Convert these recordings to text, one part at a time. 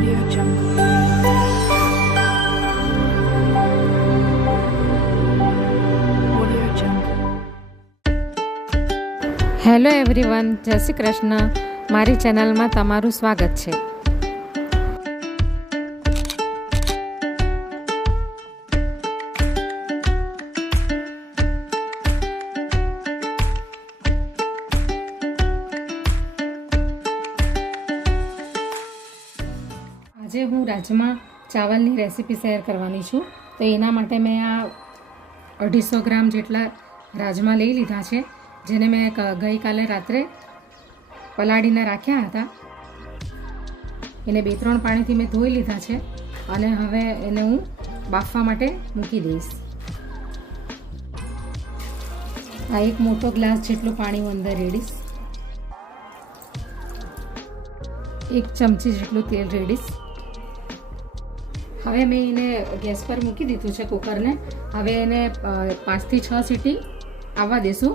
Audio Jungle. Audio Jungle. Hello everyone, જય શ્રી કૃષ્ણ. મારી ચેનલમાં તમારું સ્વાગત છે. આજે હું રાજમા ચાવલની રેસીપી શેર કરવાની છું. તો એના માટે મેં આ 250 ગ્રામ જેટલા રાજમા લઈ લીધા છે, જેને મેં ગઈકાલે રાત્રે પલાળીને રાખ્યા હતા. એને 2-3 પાણીથી મેં ધોઈ લીધા છે અને હવે એને હું બાફવા માટે મૂકી દઈશ. આ એક મોટો ગ્લાસ જેટલું પાણી હું અંદર રેડીશ. 1 ચમચી જેટલું તેલ રેડીશ. હવે મેં એને ગેસ પર મૂકી દીધું છે કુકરને. હવે એને 5 થી 6 સીટી આવવા દેશું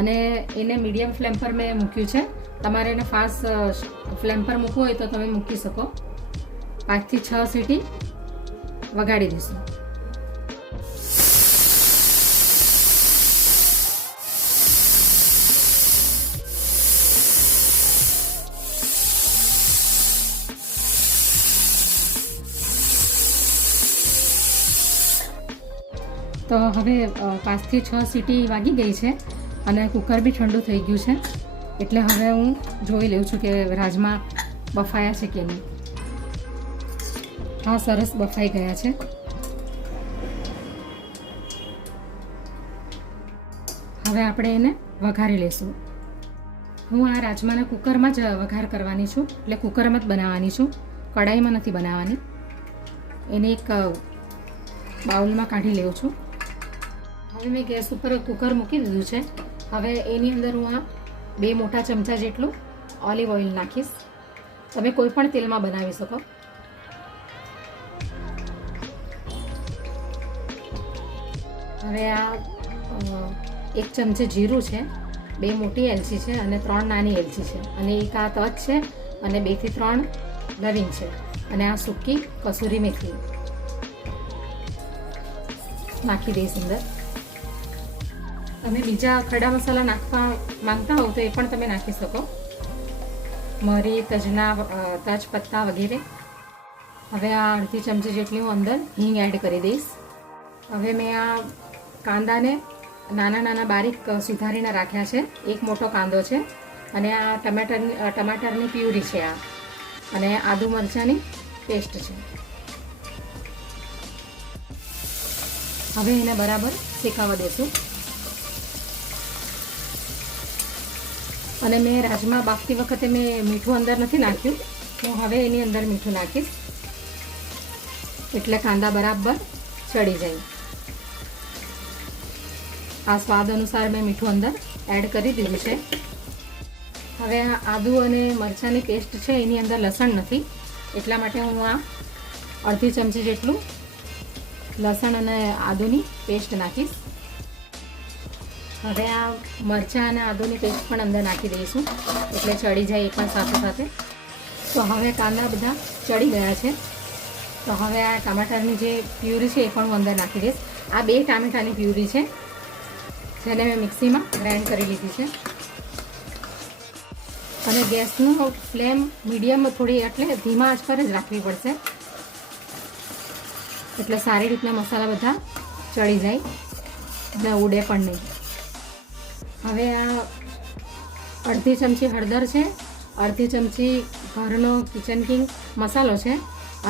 અને એને મીડિયમ ફ્લેમ પર મેં મૂક્યું છે. તમારે એને ફાસ્ટ ફ્લેમ પર મૂકવું હોય તો તમે મૂકી શકો. 5 થી 6 સીટી વગાડી દઈશું. તો હવે 5 થી 6 સીટી વાગી ગઈ છે અને કુકર બી ઠંડુ થઈ ગયું છે. એટલે હવે હું જોઈ લઉં છું કે રાજમા બફાયા છે કે નહીં. હા, સરસ બફાઈ ગયા છે. હવે આપણે એને વઘારી લઈશું. હું આ રાજમાના કુકરમાં જ વઘાર કરવાની છું, એટલે કુકરમાં જ બનાવવાની છું, કડાઈમાં નથી બનાવવાની. એને એક બાઉલમાં કાઢી લઉં છું. હવે મેં ગેસ ઉપર કુકર મૂકી દીધું છે. હવે એની અંદર હું આ 2 મોટા ચમચા જેટલું ઓલિવ ઓઇલ નાખીશ. તમે કોઈ પણ તેલમાં બનાવી શકો. હવે આ 1 ચમચી જીરું છે, 2 મોટી એલચી છે અને 3 નાની એલચી છે અને એક આ તજ છે અને 2 થી 3 લવિંગ છે અને આ સૂકી કસૂરી મેથી નાખી દઈશ અંદર. તમે બીજા ખડા મસાલા નાખવા માંગતા હોવ તો એ પણ તમે નાખી શકો, મરી, તજપત્તા વગેરે. હવે આ 1/2 ચમચી જેટલી હું અંદર હિંગ એડ કરી દઈશ. હવે મેં આ કાંદાને નાના નાના બારીક સુધારીને રાખ્યા છે. 1 મોટો કાંદો છે અને આ ટમાટરની પ્યુરી છે આ, અને આદુ મરચાંની પેસ્ટ છે. હવે એને બરાબર શેકાવા દેશું. અને મેં રાજમા બાફતી વખતે મેં મીઠું અંદર નથી નાખ્યું. હું હવે એની અંદર મીઠું નાખીશ એટલે કાંદા બરાબર ચડી જાય. આ સ્વાદ અનુસાર મેં મીઠું અંદર એડ કરી દીધું છે. હવે આ આદુ અને મરચાંની પેસ્ટ છે એની અંદર લસણ નથી, એટલા માટે હું આ 1/2 ચમચી જેટલું લસણ અને આદુની પેસ્ટ નાખીશ. હવે આ મરચાં અને આદુની પેસ્ટ પણ અંદર નાખી દઈશું એટલે ચડી જાય એ પણ સાથે સાથે. તો હવે કાંદા બધા ચડી ગયા છે. તો હવે આ ટમાટરની જે પ્યુરી છે એ પણ હું અંદર નાખી દઈશ. આ 2 ટામેટાની પ્યુરી છે જેને મેં મિક્સીમાં ગ્રાઇન્ડ કરી લીધી છે. અને ગેસનું ફ્લેમ મીડિયમ થોડી એટલે ધીમા આંચ પર જ રાખવી પડશે એટલે સારી રીતના મસાલા બધા ચડી જાય અને ઉડે પણ નહીં. હવે આ 1/2 ચમચી હળદર છે, 1/2 ચમચી ઘરનો કિચન કિંગ મસાલો છે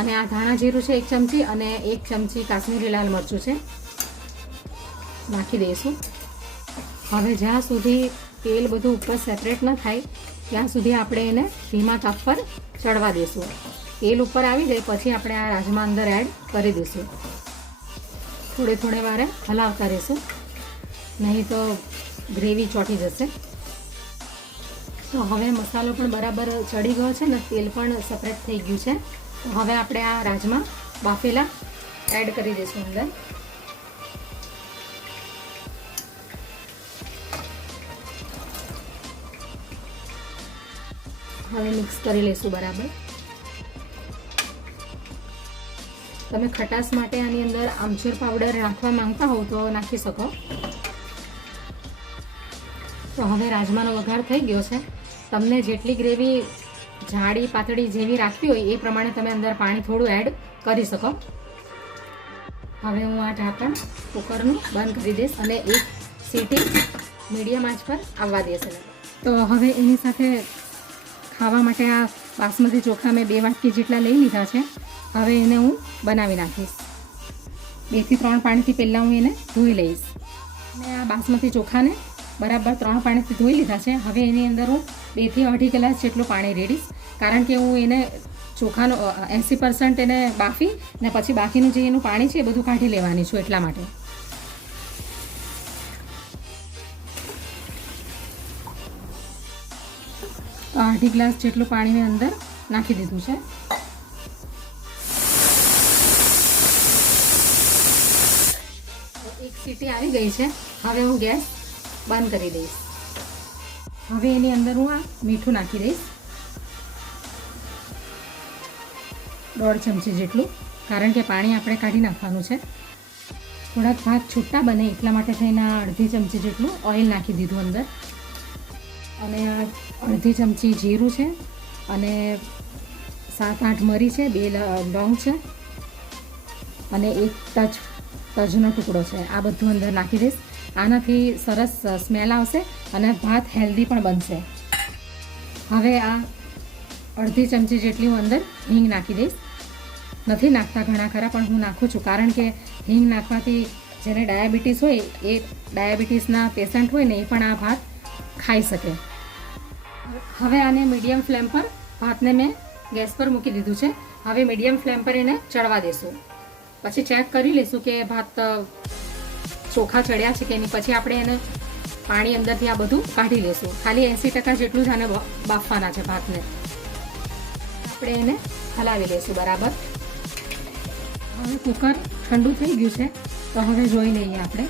અને આ ધાણા જીરું છે 1 ચમચી અને 1 ચમચી કાશ્મીરી લાલ મરચું છે, નાખી દઈશું. હવે જ્યાં સુધી તેલ બધું ઉપર સેપરેટ ન થાય ત્યાં સુધી આપણે એને ધીમા તાપ પર ચડવા દઈશું. તેલ ઉપર આવી જાય પછી આપણે આ રાજમા અંદર એડ કરી દઈશું. થોડે વારે હલાવતા રહીશું, નહીં તો ગ્રેવી ચોંટી જશે. તો હવે મસાલો પણ બરાબર ચડી ગયો છે ને તેલ પણ સેપરેટ થઈ ગયું છે. તો હવે આપણે આ રાજમા બાફેલા એડ કરી દઈશું અંદર. હવે મિક્સ કરી લઈશું બરાબર. તમે ખટાશ માટે આની અંદર આમચૂર પાવડર નાખવા માંગતા હોવ તો નાખી શકો. તો હવે રાજમાનો વઘાર થઈ ગયો છે. તમને જેટલી ગ્રેવી જાડી પાતળી જેવી રાખવી હોય એ પ્રમાણે તમે અંદર પાણી થોડું એડ કરી શકો. હવે હું આ ઢાંકણ કુકરનું બંધ કરી દઈશ અને એક સીટી મીડિયમ આંચ પર આવવા દઈશ. તો હવે એની સાથે ખાવા માટે આ બાસમતી ચોખા મેં 2 વાટકી જેટલા લઈ લીધા છે. હવે એને હું બનાવી નાખીશ. 2 થી 3 પાણીથી પહેલાં હું એને ધોઈ લઈશ. અને આ બાસમતી ચોખાને બરાબર 3 પાણીથી ધોઈ લીધા છે. હવે એની અંદર હું 2 થી 2.5 ગ્લાસ જેટલું પાણી રેડીશ, કારણ કે હું એને ચોખાનો 80% એને બાફી ને પછી બાકીનું જે એનું પાણી છે એ બધું કાઢી લેવાની છું, એટલા માટે. તો 2.5 ગ્લાસ જેટલું પાણી મેં અંદર નાખી દીધું છે. એક સીટી આવી ગઈ છે. હવે હું ગેસ બંધ કરી દઈશ. હવે એની અંદર હું આ મીઠું નાખી દઈશ, 1.5 ચમચી જેટલું, કારણ કે પાણી આપણે કાઢી નાખવાનું છે. થોડાક ભાત છૂટા બને એટલા માટે થઈને 1/2 ચમચી જેટલું ઓઇલ નાખી દીધું અંદર. અને 1/2 ચમચી જીરું છે અને 7-8 મરી છે, 2 લોંગ છે અને 1 તજનો ટુકડો છે. આ બધું અંદર નાખી દઈશ. આનાથી સરસ સ્મેલ આવશે અને ભાત હેલ્ધી પણ બનશે. હવે આ 1/2 ચમચી જેટલી હું અંદર હિંગ નાખી દઈશ. નથી નાખતા ઘણા ખરા, પણ હું નાખું છું, કારણ કે હિંગ નાખવાથી જેને ડાયાબિટીસ હોય એ ડાયાબિટીસના પેશન્ટ હોય ને એ પણ આ ભાત ખાઈ શકે. હવે આને મીડિયમ ફ્લેમ પર ભાતને મેં ગેસ પર મૂકી દીધું છે. હવે મીડિયમ ફ્લેમ પર એને ચડવા દેશું. પછી ચેક કરી લઈશું કે ભાત ચોખા ચડ્યા છે કે નહીં. પછી આપણે એને પાણી અંદરથી આ બધું કાઢી લઈશું. ખાલી 80% જેટલું જ આને બાફવાના છે ભાતને. આપણે એને હલાવી લઈશું બરાબર. હવે કુકર ઠંડુ થઈ ગયું છે, તો હવે જોઈ લઈએ આપણે.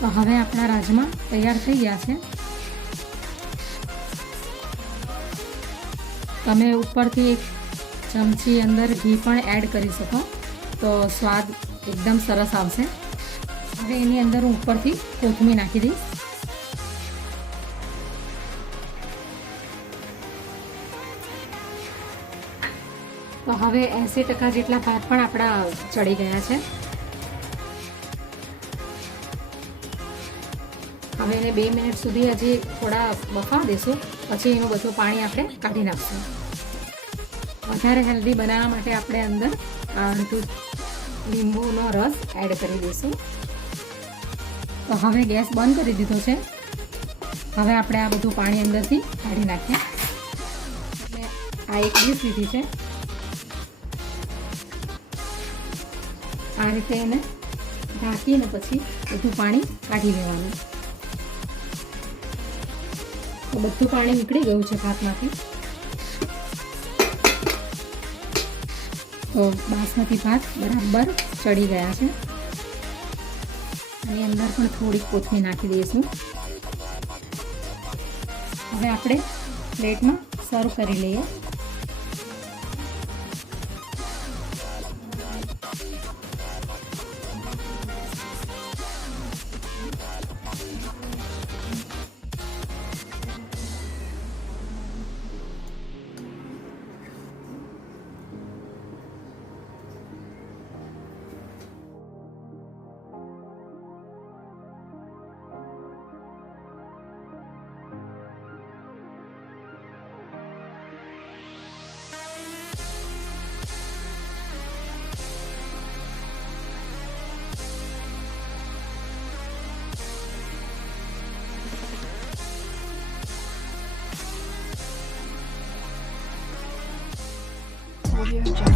તો હવે આપણા રાજમા તૈયાર થઈ ગયા છે. તમે ઉપરથી 1 ચમચી અંદર ઘી પણ એડ કરી શકો તો સ્વાદ એકદમ સરસ આવશે. હવે એની અંદર હું ઉપરથી કોથમીર નાખી દઈશ. તો હવે 80% જેટલા ભાત પણ આપણા ચડી ગયા છે. હવે એને 2 મિનિટ સુધી હજી થોડા બફાવા દઈશું, પછી એનું બધું પાણી આપણે કાઢી નાખશું. વધારે હેલ્ધી બનાવવા માટે આપણે અંદર અડધું લીંબુનો રસ એડ કરી દઈશું. તો હવે ગેસ બંધ કરી દીધો છે. હવે આપણે આ બધું પાણી અંદરથી કાઢી નાખીએ. એટલે આ એક ડીશ લીધી છે. આ રીતે એને ઢાંકીને પછી બધું પાણી કાઢી લેવાનું. તો બધું પાણી નીકળી ગયું છે ભાતમાંથી. તો બાસમતી ભાત બરાબર ચડી ગયા છે. આની અંદર પણ થોડીક કોથમીર નાખી દઈશું. હવે આપણે પ્લેટમાં સર્વ કરી લઈએ. Audio Jungle.